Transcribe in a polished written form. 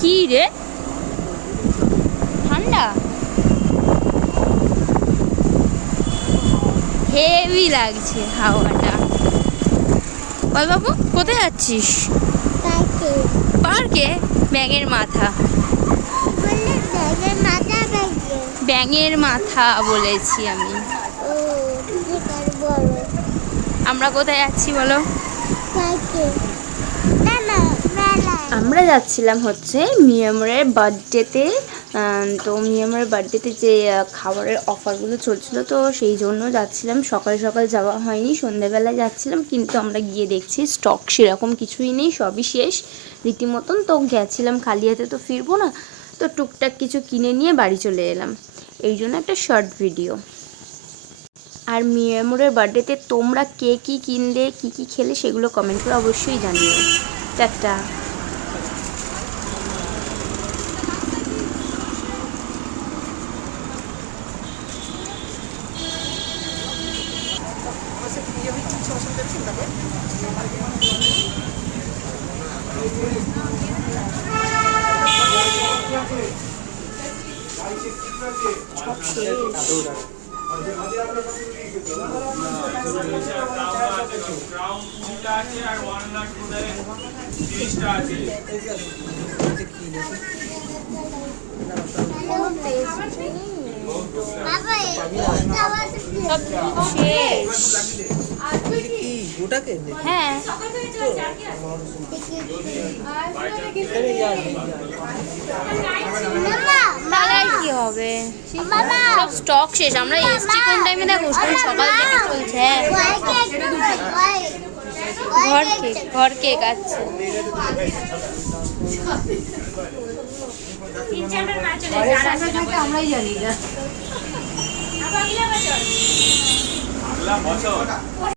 কি রে ঠান্ডা হেভি লাগছে হাওয়াটা। বল বাবু কোথায় যাচ্ছিস? পার্কে? ব্যাঙের মাথা, ব্যাঙের মাথা বলেছি আমি। আমরা কোথায় যাচ্ছি বলো? আমরা যাচ্ছিলাম হচ্ছে মিয়ামরের বার্থডেতে। তো মিয়ামরের বার্থডেতে যে খাবারের অফারগুলো চলছিল, তো সেই জন্য যাচ্ছিলাম। সকাল সকাল যাওয়া হয়নি, সন্ধ্যাবেলায় যাচ্ছিলাম, কিন্তু আমরা গিয়ে দেখছি স্টক সেরকম কিছুই নেই, সবই শেষ রীতিমতন। তো গেছিলাম খালি হাতে, তো ফিরবো না, তো টুকটাক কিছু কিনে নিয়ে বাড়ি চলে এলাম। এই জন্য একটা শর্ট ভিডিও। আর মিয়ামরের বার্থডেতে তোমরা কে কী কিনলে, কী কী খেলে, সেগুলো কমেন্ট করে অবশ্যই জানিও। টাটা। হ্যাঁ কি হবে, সব স্টক শেষ। আমরা এসছি কোন টাইমে দেখো, সকাল থেকে চলছে। ঘর কেক আছে। আমরাই জানি না।